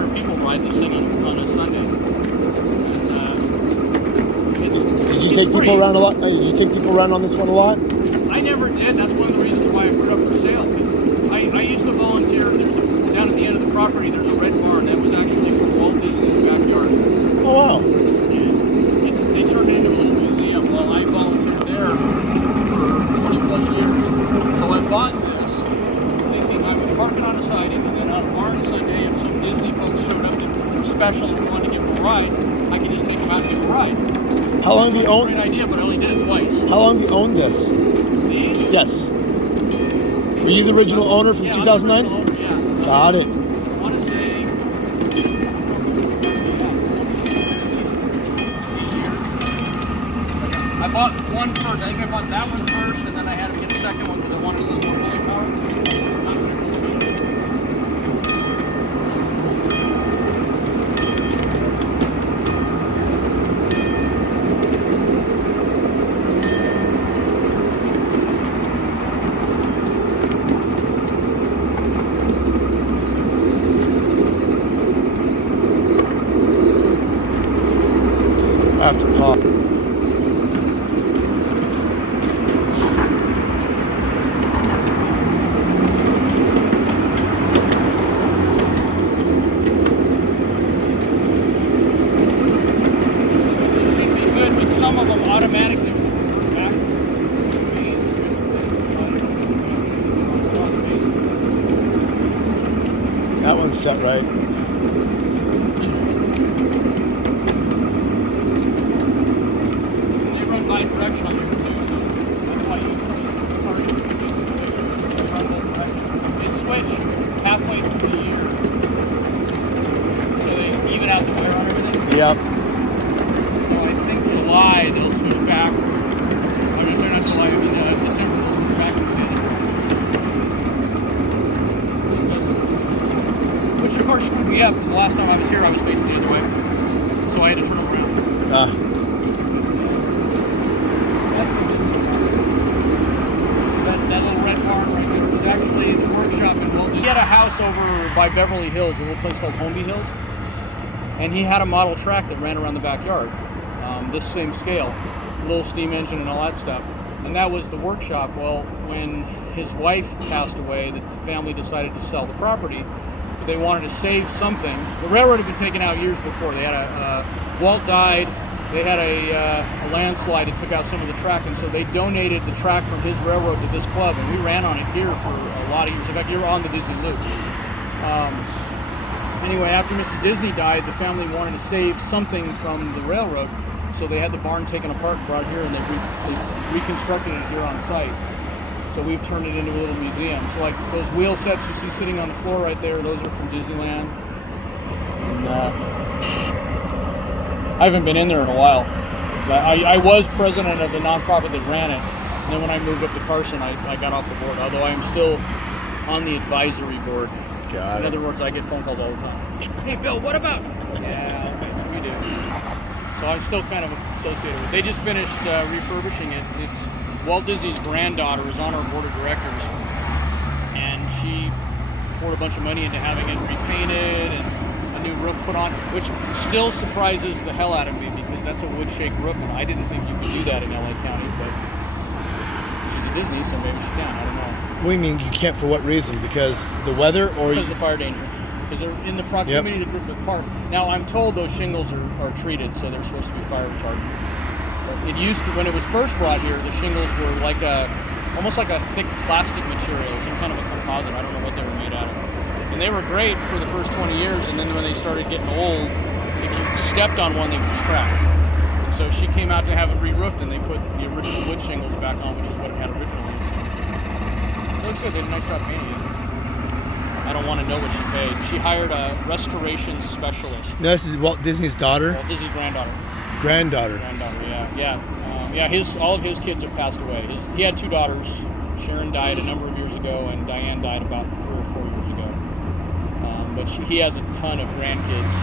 500 people ride this thing on a Sunday. And did you take people around a lot? Did you take people around on this one a lot? I never did. That's one of the reasons why I put it up for sale. Because I used to volunteer. Down at the end of the property, there's a red barn that was actually from Walt Disney's backyard. Oh wow! And it turned into a little museum. Well, I volunteered there for 20 plus years. So I bought this, thinking I would park it on the siding, and then on a barn Sunday, if some Disney folks showed up that were special and wanted to give them a ride, I could just take them out and give them a ride. How long have you owned? Great idea, but I only did it twice. How long have you owned this? These? Yes. Were you the original owner from 2009? Yeah. Got it. I want to say, I bought one first. I think I bought that one first, and then I had to get a second one because I wanted a little more pulling power. I have to pop. Some of them automatically revert back. That one's set right. They run bi-directional on here too, so that's why I use some of these cars. They switch halfway through the year, so they even out the wear on everything. Yep. July, they'll switch back. I mean, they're not July, I mean, December, they'll switch back to the which of course screwed me up, because the last time I was here, I was facing the other way. So I had to turn around. That little red barn right there was actually the workshop in Walden. He had a house over by Beverly Hills, a little place called Homeby Hills. And he had a model track that ran around the backyard. This same scale, little steam engine and all that stuff. And that was the workshop. Well, when his wife passed away, the family decided to sell the property, but they wanted to save something. The railroad had been taken out years before. They had Walt died, they had a landslide that took out some of the track, and so they donated the track from his railroad to this club, and we ran on it here for a lot of years. In fact, you were on the Disney Loop. Anyway, after Mrs. Disney died, the family wanted to save something from the railroad. So they had the barn taken apart and brought here, and they reconstructed it here on site. So we've turned it into a little museum. So like those wheel sets you see sitting on the floor right there, those are from Disneyland. And I haven't been in there in a while. I was president of the nonprofit that ran it. And then when I moved up to Carson, I got off the board, although I am still on the advisory board. Got it. In other words, I get phone calls all the time. Hey, Bill, what about? Yeah, okay, so we do. So I'm still kind of associated with it. They just finished refurbishing it. It's Walt Disney's granddaughter is on our board of directors, and she poured a bunch of money into having it repainted and a new roof put on, which still surprises the hell out of me because that's a wood shake roof, and I didn't think you could do that in LA County, but she's a Disney, so maybe she can. I don't know. What do you mean you can't? For what reason? Because the weather, or because of the fire danger? Because they're in the proximity to Griffith Park. Now, I'm told those shingles are treated, so they're supposed to be fire retardant. But it used to, when it was first brought here, the shingles were like almost like a thick plastic material, some kind of a composite. I don't know what they were made out of. And they were great for the first 20 years, and then when they started getting old, if you stepped on one, they would just crack. And so she came out to have it re-roofed, and they put the original wood shingles back on, which is what it had originally. So it looks good. They did a nice job painting it. I don't want to know what she paid. She hired a restoration specialist. No, this is Walt Disney's daughter? Walt Disney's granddaughter. Granddaughter, yeah. All of his kids have passed away. He had two daughters. Sharon died a number of years ago, and Diane died about 3 or 4 years ago. But he has a ton of grandkids.